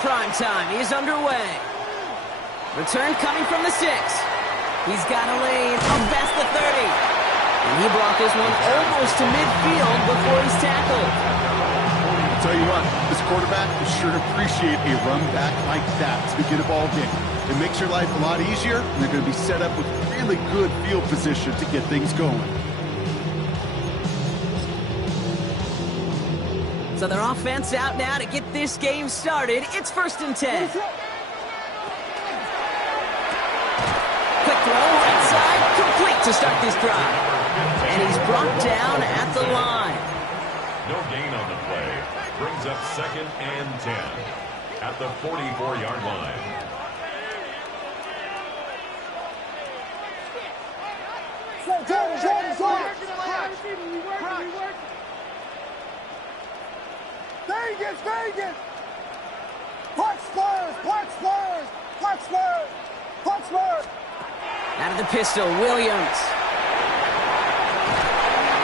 prime time is underway. Return coming from the 6. He's got a lane up past the 30. And he brought this one almost to midfield before he's tackled. I'll tell you what, this quarterback will sure appreciate a run back like that to begin a ball game. It makes your life a lot easier, and they're going to be set up with really good field position to get things going. So their offense out now to get this game started. It's 1st and 10. Quick throw, right side, complete to start this drive. And he's brought down at the line. No gain on the play. Brings up 2nd and 10 at the 44-yard line. Vegas! Punch Spurs! Out of the pistol, Williams.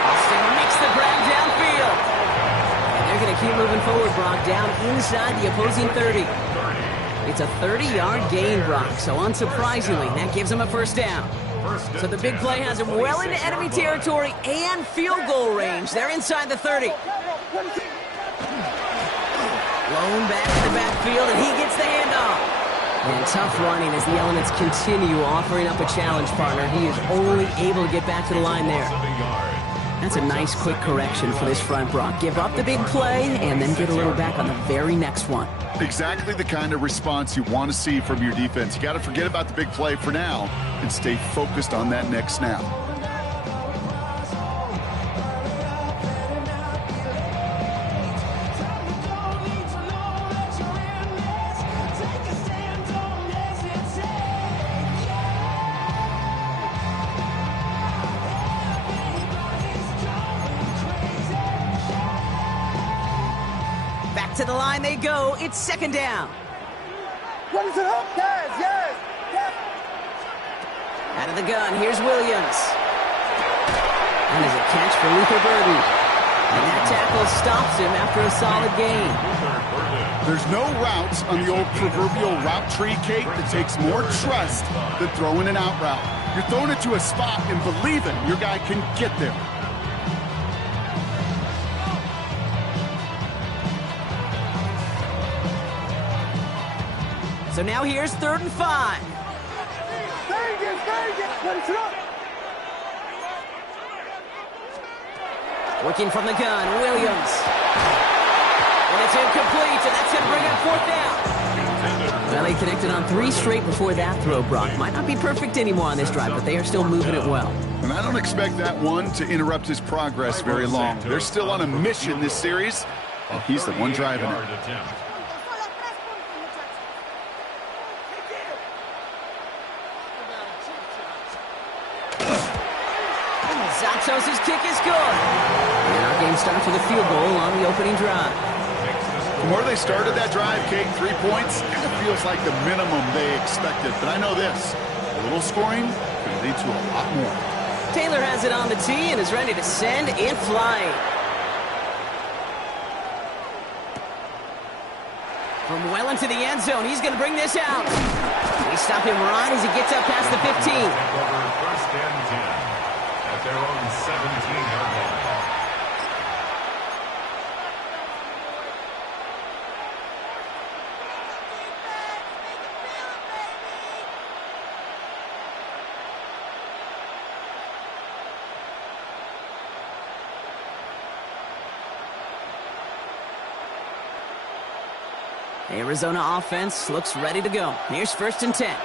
Austin makes the grab downfield. And they're going to keep moving forward, Brock, down inside the opposing 30. It's a 30-yard gain, Brock, so unsurprisingly, that gives them a 1st down. So the big play has them well into enemy territory and field goal range. They're inside the 30. Blown back to the backfield, and he gets the handoff. And tough running as the elements continue offering up a challenge, partner. He is only able to get back to the line there. That's a nice quick correction for this front, Brock. Give up the big play and then get a little back on the very next one. Exactly the kind of response you want to see from your defense. You got to forget about the big play for now and stay focused on that next snap. To the line they go. It's 2nd down. What is it up, guys? Yes. Out of the gun, here's Williams. And there's a catch for Luther Burden. And that tackle stops him after a solid gain. There's no routes on the old proverbial route tree, Kate, that takes more trust than throwing an out route. You're throwing it to a spot and believing your guy can get there. So now here's 3rd and 5. Vegas! What is it up? Working from the gun, Williams. And it's incomplete, and that's going to bring up 4th down. Well, they connected on 3 straight before that throw, Brock. Might not be perfect anymore on this drive, but they are still moving it well. And I don't expect that one to interrupt his progress very long. They're still on a mission this series, and he's the one driving it. Santos' kick is good. And our game starts with a field goal on the opening drive. From where they started that drive, Kate, 3 points, kind of feels like the minimum they expected. But I know this, a little scoring could lead to a lot more. Taylor has it on the tee and is ready to send it flying. From well into the end zone, he's going to bring this out. We stop him right as he gets up past the 15. 1st and 10 at their own 17-yard line. Arizona offense looks ready to go. Here's 1st and 10.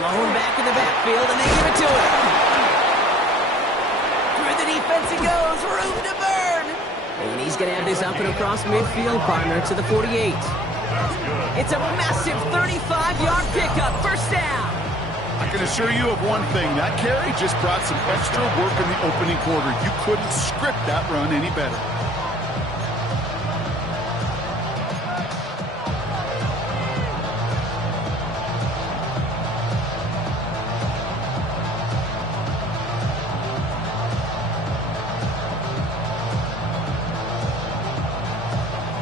Blown back in the backfield, and they give it to him. Through the defense it goes. Room to burn. And he's going to have this up and across midfield, partner, to the 48. It's a massive 35-yard pickup. 1st down. I can assure you of one thing. That carry just brought some extra work in the opening quarter. You couldn't script that run any better.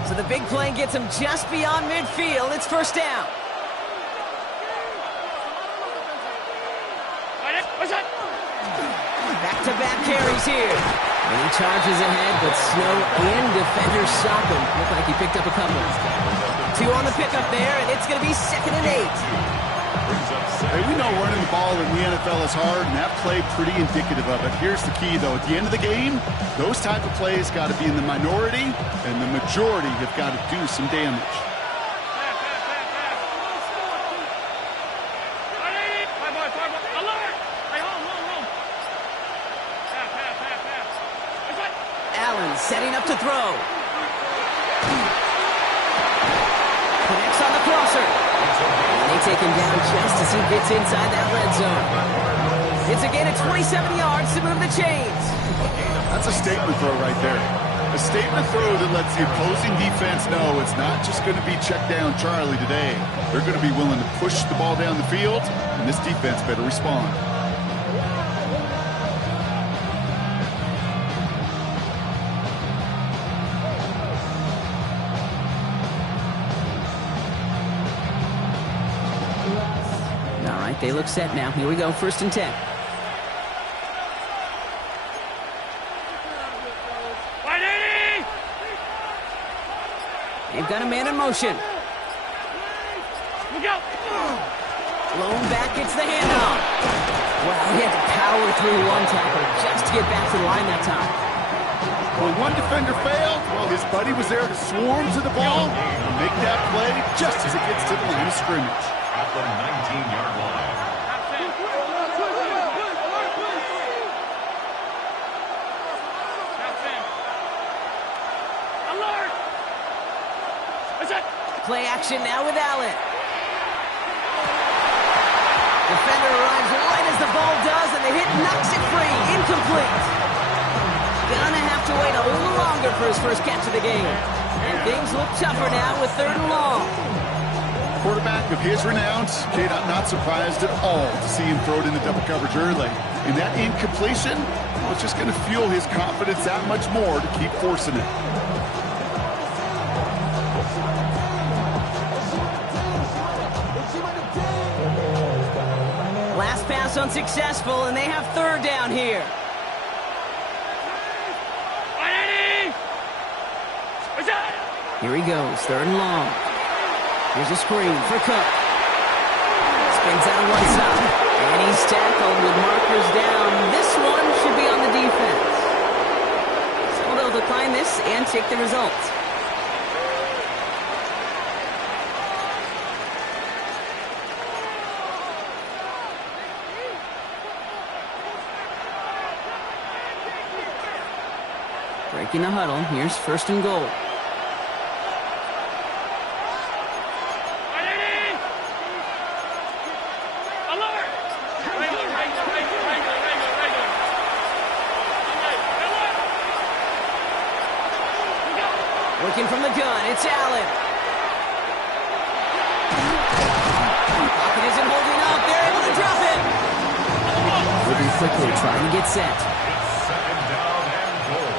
So the big play gets him just beyond midfield. It's first down. Back-to-back carries here. And he charges ahead, but Snow and defenders stop him. Looked like he picked up a couple. 2 on the pickup there, and it's going to be 2nd and 8. Hey, we know running the ball in the NFL is hard, and that play pretty indicative of it. Here's the key, though. At the end of the game, those type of plays got to be in the minority, and the majority have got to do some damage. Allen setting up to throw. Connects on the crosser. And they take him down just as he gets inside that red zone. It's a gain of 27 yards to move the chains. That's a statement throw right there. A statement throw that lets the opposing defense know it's not just going to be check down Charlie today. They're going to be willing to push the ball down the field, and this defense better respond. They look set now. Here we go, 1st and 10. They've got a man in motion. Blown back, gets the handoff. Well, he had to power through one tackle just to get back to the line that time. When one defender failed, well, his buddy was there to swarm to the ball and make that play just as it gets to the line of scrimmage. At the 19-yard line. Play action now with Allen. Defender arrives right as the ball does, and the hit knocks it free. Incomplete. Gonna have to wait a little longer for his first catch of the game. And things look tougher now with 3rd and long. Quarterback of his renounce, Kate, I'm not surprised at all to see him throw it into double coverage early. And that incompletion, well, it's just going to fuel his confidence that much more to keep forcing it. Last pass unsuccessful, and they have 3rd down here. Here he goes, 3rd and long. Here's a screen for Cook. Spins out of one side, and he's tackled with markers down. This one should be on the defense. So they'll decline this and take the result. Breaking the huddle, here's 1st and goal. Looking from the gun, it's Allen. Pocket isn't holding up, they're able to drop it. Moving quickly, trying to get set. It's 2nd down and goal.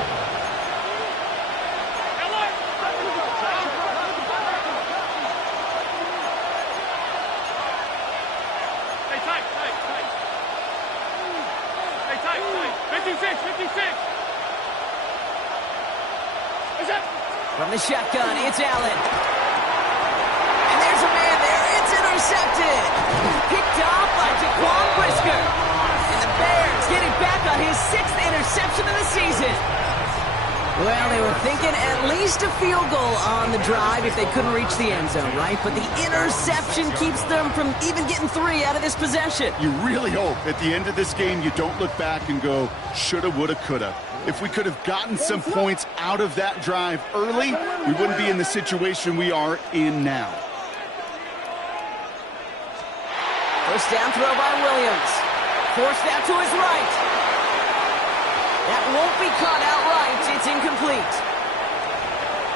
From the shotgun, it's Allen. And there's a man there. It's intercepted. Picked off by Jaquan Brisker. And the Bears get it back on his 6th interception of the season. Well, they were thinking at least a field goal on the drive if they couldn't reach the end zone, right? But the interception keeps them from even getting 3 out of this possession. You really hope at the end of this game you don't look back and go, shoulda, woulda, coulda. If we could have gotten some points out of that drive early, we wouldn't be in the situation we are in now. First down throw by Williams. Forced out to his right. That won't be caught outright. It's incomplete.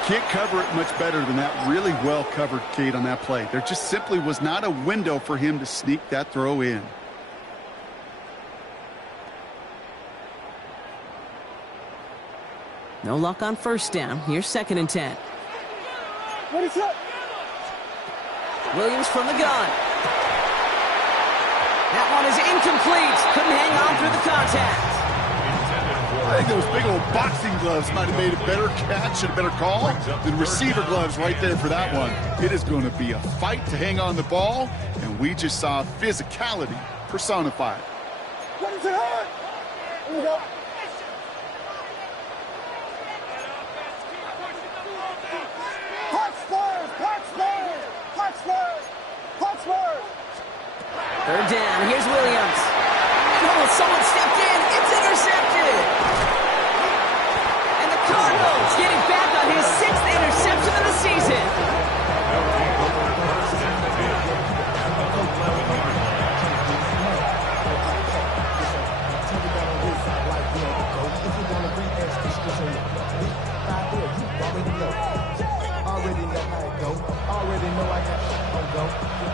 Can't cover it much better than that. Really well covered, Kate, on that play. There just simply was not a window for him to sneak that throw in. No luck on first down. Here's 2nd and 10. Ready, set. Williams from the gun. That one is incomplete. Couldn't hang on through the contact. I think those big old boxing gloves might have made a better catch and a better call than receiver gloves right there for that one. It is going to be a fight to hang on the ball, and we just saw physicality personified. Ready, set, hard. Here we go. Punch first, punch first, punch first, punch first. Third down. Here's Williams. Oh, someone stepped in. It's intercepted. And the Cardinals getting back on his 6th interception of the season.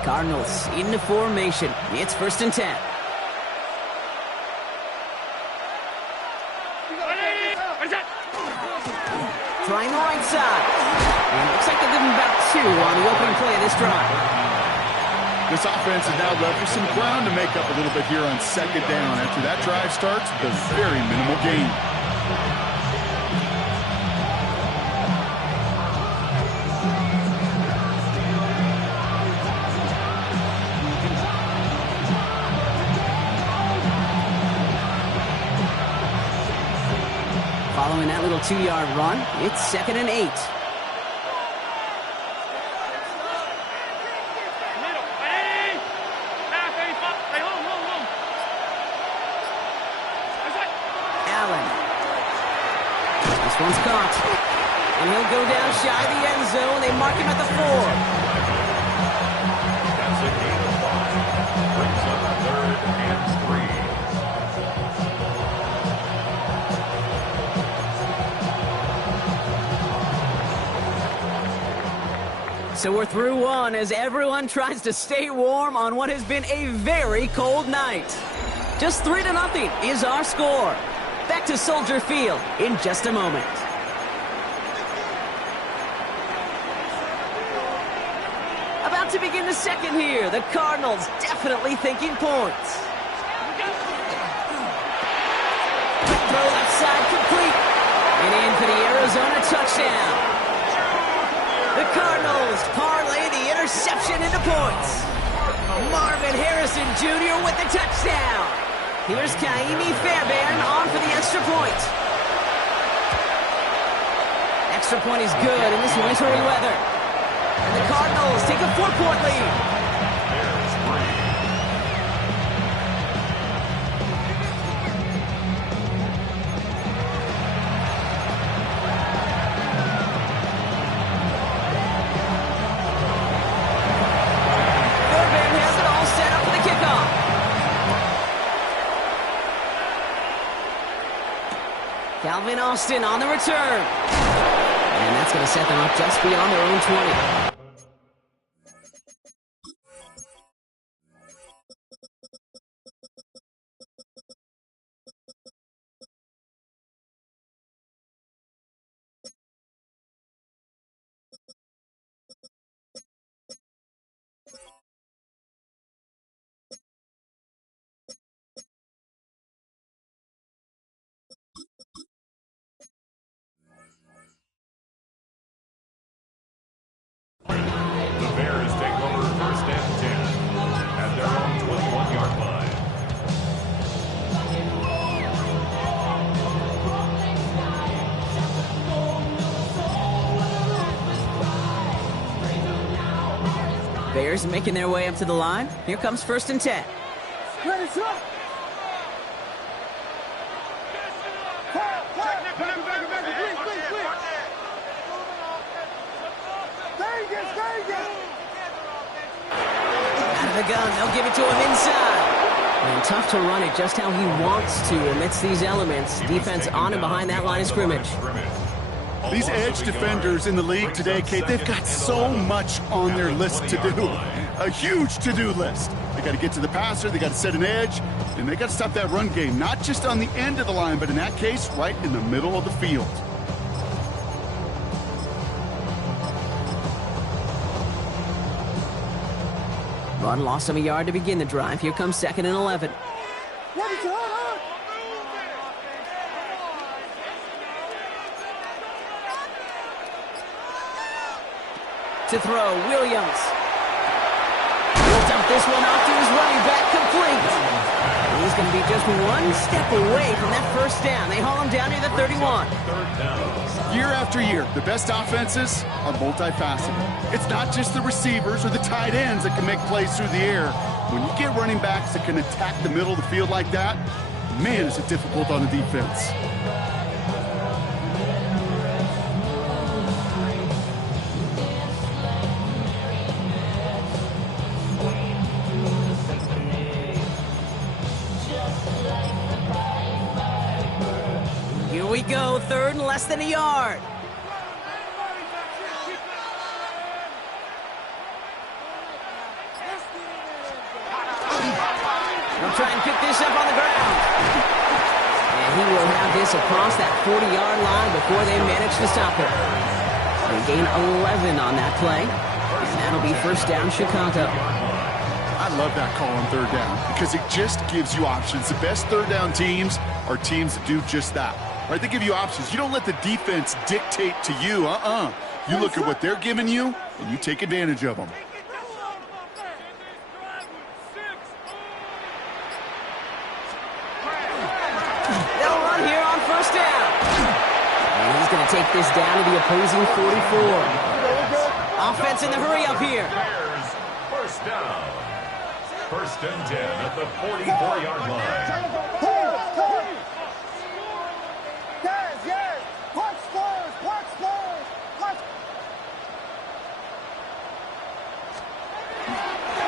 Cardinals into formation. It's 1st and 10. Trying the right side. And looks like they'll give him about 2 on the opening play of this drive. This offense is now left with some ground to make up a little bit here on 2nd down. After that drive starts with a very minimal gain. Following that little 2-yard run, it's 2nd and 8. Allen. This one's caught. And he'll go down shy of the end zone. They mark him at the 4. That's a gain of 5. Brings up 3rd and 3. So we're through one as everyone tries to stay warm on what has been a very cold night. Just 3-0 is our score. Back to Soldier Field in just a moment. About to begin the second here. The Cardinals definitely thinking points. Quick throw left side complete. And in for the Arizona touchdown. The Cardinals parlay the interception into points. Marvin Harrison Jr. with the touchdown. Here's Kaimi Fairbairn on for the extra point. Extra point is good in this wintry weather. And the Cardinals take a 4-point lead. Calvin Austin on the return. And that's going to set them up just beyond their own 20. The Bears take over 1st and 10 at their own 21-yard line. Bears making their way up to the line. Here comes 1st and 10. Ready, set. Out of the gun, they'll give it to him inside. And tough to run it just how he wants to amidst these elements. Defense on and behind that line of scrimmage. These edge defenders in the league today, Kate, they've got so much on their list to do. A huge to-do list. They got to get to the passer, they got to set an edge, and they got to stop that run game, not just on the end of the line, but in that case, right in the middle of the field. Caught and lost some a yard to begin the drive. Here comes 2nd and 11. To throw, Williams. He'll dump this one off to his running back, complete. He's going to be just one step away from that first down. They haul him down near the 31. Year after year, the best offenses are multifaceted. It's not just the receivers or the tight ends that can make plays through the air. When you get running backs that can attack the middle of the field like that, man, is it difficult on the defense. Here we go, 3rd and less than a yard. They'll try and pick this up on the ground. And he will have this across that 40-yard line before they manage to stop it. They gain 11 on that play, and that'll be 1st down Chicago. I love that call on 3rd down because it just gives you options. The best 3rd down teams are teams that do just that. Right? They give you options. You don't let the defense dictate to you. You look at what they're giving you, and you take advantage of them. They'll run here on 1st down. And he's going to take this down to the opposing 44. Offense in the hurry up here. Bears, 1st down. 1st and 10 at the 44-yard line.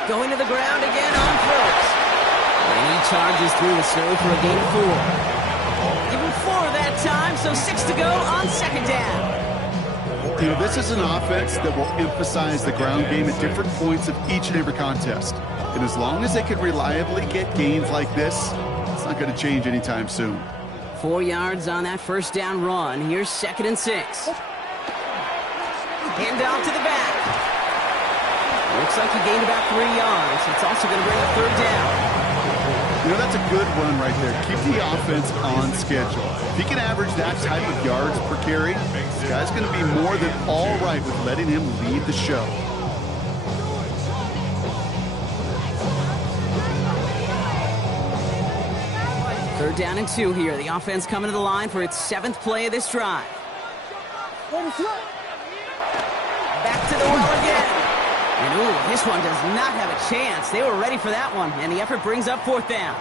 Going to the ground again on 1st. And he charges through the snow for a gain of 4. Give him 4 that time, so 6 to go on 2nd down. You know, this is an offense that will emphasize the ground game at different points of each and every contest. And as long as they can reliably get gains like this, it's not going to change anytime soon. 4 yards on that 1st down run. Here's 2nd and 6. Hand off to the back. Looks like he gained about 3 yards. It's also going to bring a 3rd down. You know, that's a good run right there. Keep the offense on schedule. If he can average that type of yards per carry, this guy's going to be more than all right with letting him lead the show. Third down and 2 here. The offense coming to the line for its 7th play of this drive. Back to the well again. And ooh, this one does not have a chance. They were ready for that one, and the effort brings up 4th down.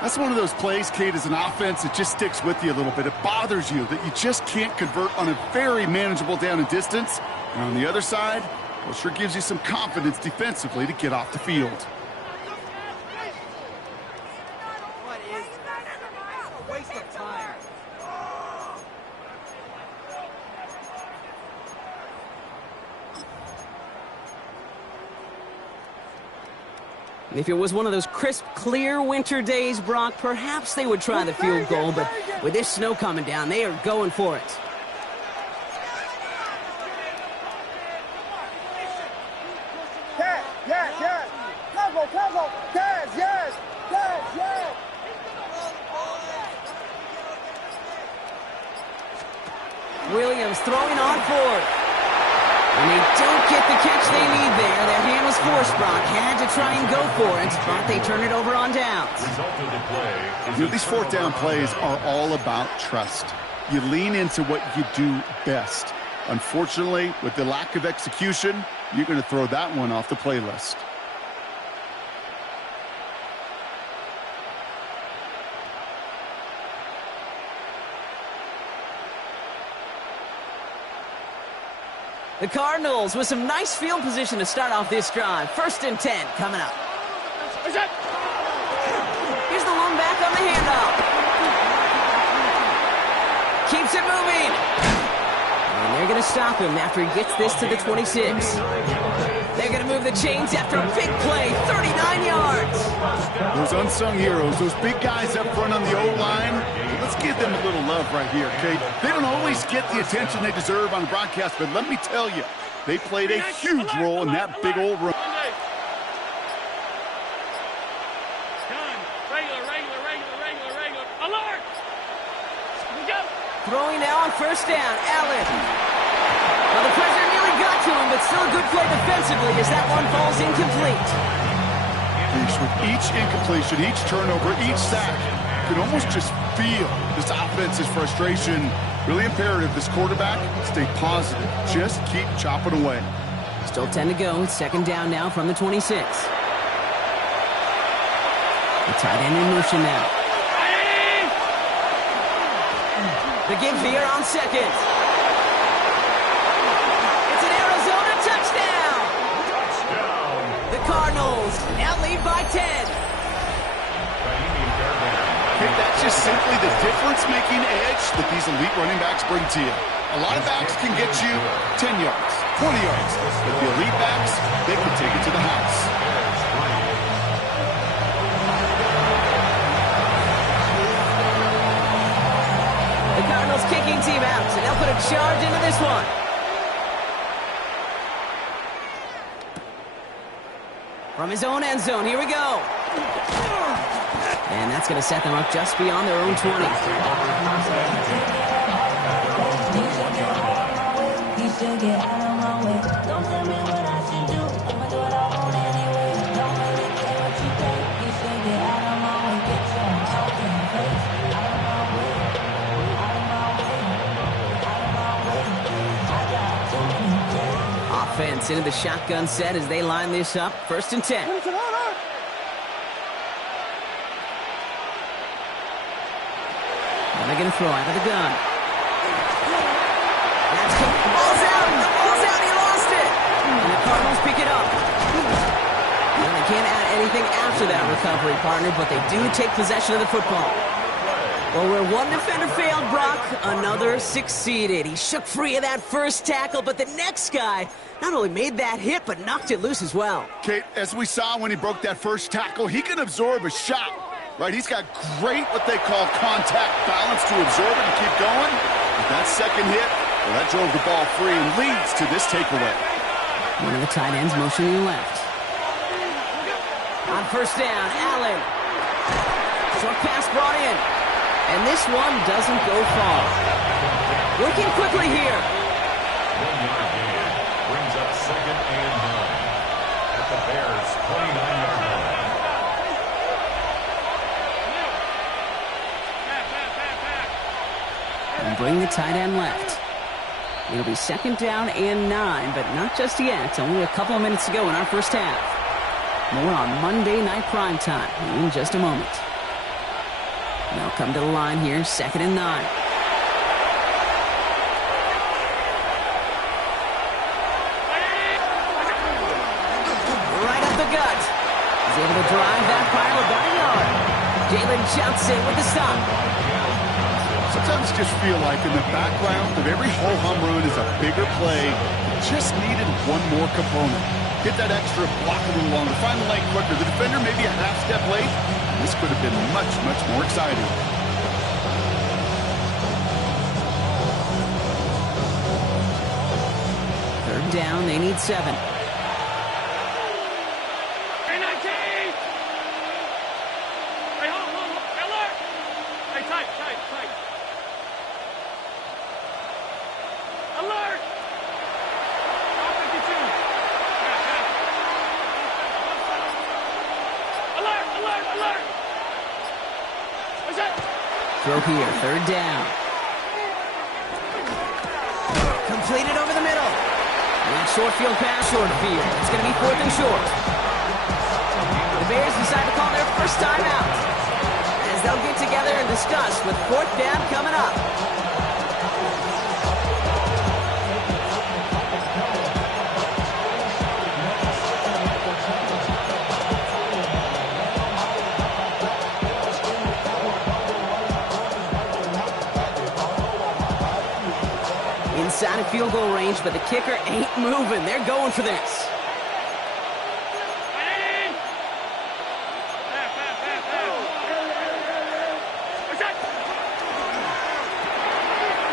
That's one of those plays, Kate, as an offense that just sticks with you a little bit. It bothers you that you just can't convert on a very manageable down and distance. And on the other side, well, it sure gives you some confidence defensively to get off the field. If it was one of those crisp, clear winter days, Brock, perhaps they would try the field goal, but with this snow coming down, they are going for it. Williams throwing on 4th. And they don't get the catch they need there. Their hand was forced, Brock. Had to try and go for it, but they turn it over on downs. Result of the play. You know, these 4th down plays are all about trust. You lean into what you do best. Unfortunately, with the lack of execution, you're going to throw that one off the playlist. The Cardinals with some nice field position to start off this drive. 1st and 10 coming up. Here's the one back on the handoff. Keeps it moving. And they're going to stop him after he gets this to the 26. They're going to move the chains after a big play, 39 yards. Those unsung heroes, those big guys up front on the O-line, let's give them a little love right here, okay? They don't always get the attention they deserve on the broadcast, but let me tell you, they played a huge role in that big old run. Throwing now on first down, Allen. Well, the pressure nearly got to him, but still a good play defensively as that one falls incomplete. With each incompletion, each turnover, each sack, you can almost just feel this offense's frustration. Really imperative this quarterback stay positive. Just keep chopping away. Still 10 to go. Second down now from the 26. The tight end in motion now. The give here on second. It's an Arizona touchdown. The Cardinals now lead by 10. Hey, that's just simply the difference-making edge that these elite running backs bring to you. A lot of backs can get you 10 yards, 20 yards. But the elite backs, they can take it to the house. The Cardinals kicking team out, so they'll put a charge into this one. From his own end zone, here we go. And that's going to set them up just beyond their own 20. Offense into the shotgun set as they line this up. First and 10. They're going to throw out of the gun. That's the ball's out. The ball's out. He lost it. And the Cardinals pick it up. Well, they can't add anything after that recovery, partner, but they do take possession of the football. Well, where one defender failed, Brock, another succeeded. He shook free of that first tackle, but the next guy not only made that hit, but knocked it loose as well. Kate, as we saw when he broke that first tackle, he can absorb a shot. Right, he's got great what they call contact balance to absorb it and keep going. But that second hit, well, that drove the ball free and leads to this takeaway. One of the tight ends motioning left. On first down, Allen. Short pass brought in. And this one doesn't go far. Working quickly here. 1 yard gain brings up second and 9 at the Bears' 29-yard line. And bring the tight end left. It'll be second down and 9, but not just yet. It's only a couple of minutes to go in our first half. More on Monday Night Primetime in just a moment. They'll come to the line here, second and 9. Right up the gut. He's able to drive that pile about a yard. Jalen Johnson with the stop. Sometimes just feel like in the background of every ho-hum run is a bigger play. Just needed one more component. Get that extra block a little longer. Find the lane quicker. The defender may be a half step late. This could have been much, much more exciting. Third down, they need 7. Throw here, third down. Completed over the middle. And short field pass, short field. It's going to be fourth and short. The Bears decide to call their first time out as they'll get together and discuss with fourth down coming up. Inside of field goal range, but the kicker ain't moving. They're going for this.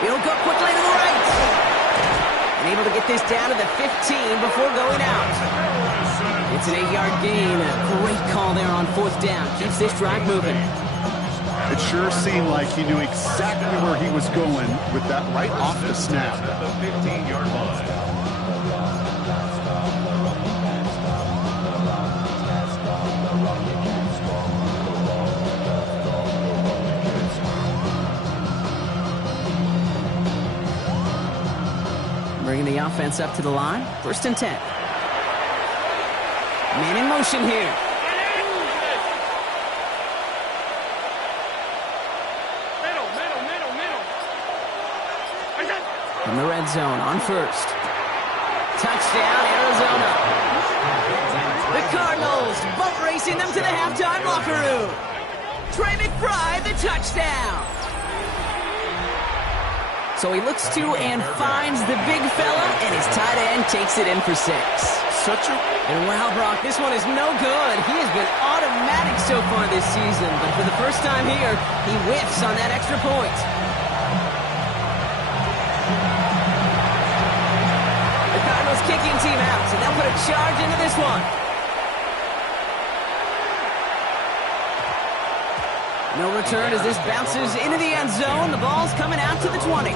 He'll go quickly to the right. And able to get this down to the 15 before going out. It's an 8-yard gain. A great call there on fourth down. Keeps this drive moving. It sure seemed like he knew exactly where he was going with that right off the snap. At the 15-yard line. Bringing the offense up to the line. 1st and 10. Man in motion here. In the red zone on 1st. Touchdown, Arizona. The Cardinals boat racing them to the halftime locker room. Trey McBride, the touchdown. So he looks to and finds the big fella, and his tight end takes it in for 6. And wow, Brock, this one is no good. He has been automatic so far this season, but for the first time here, he whiffs on that extra point. The Cardinals kicking team out, so they'll put a charge into this one. No return as this bounces into the end zone. The ball's coming out to the 20.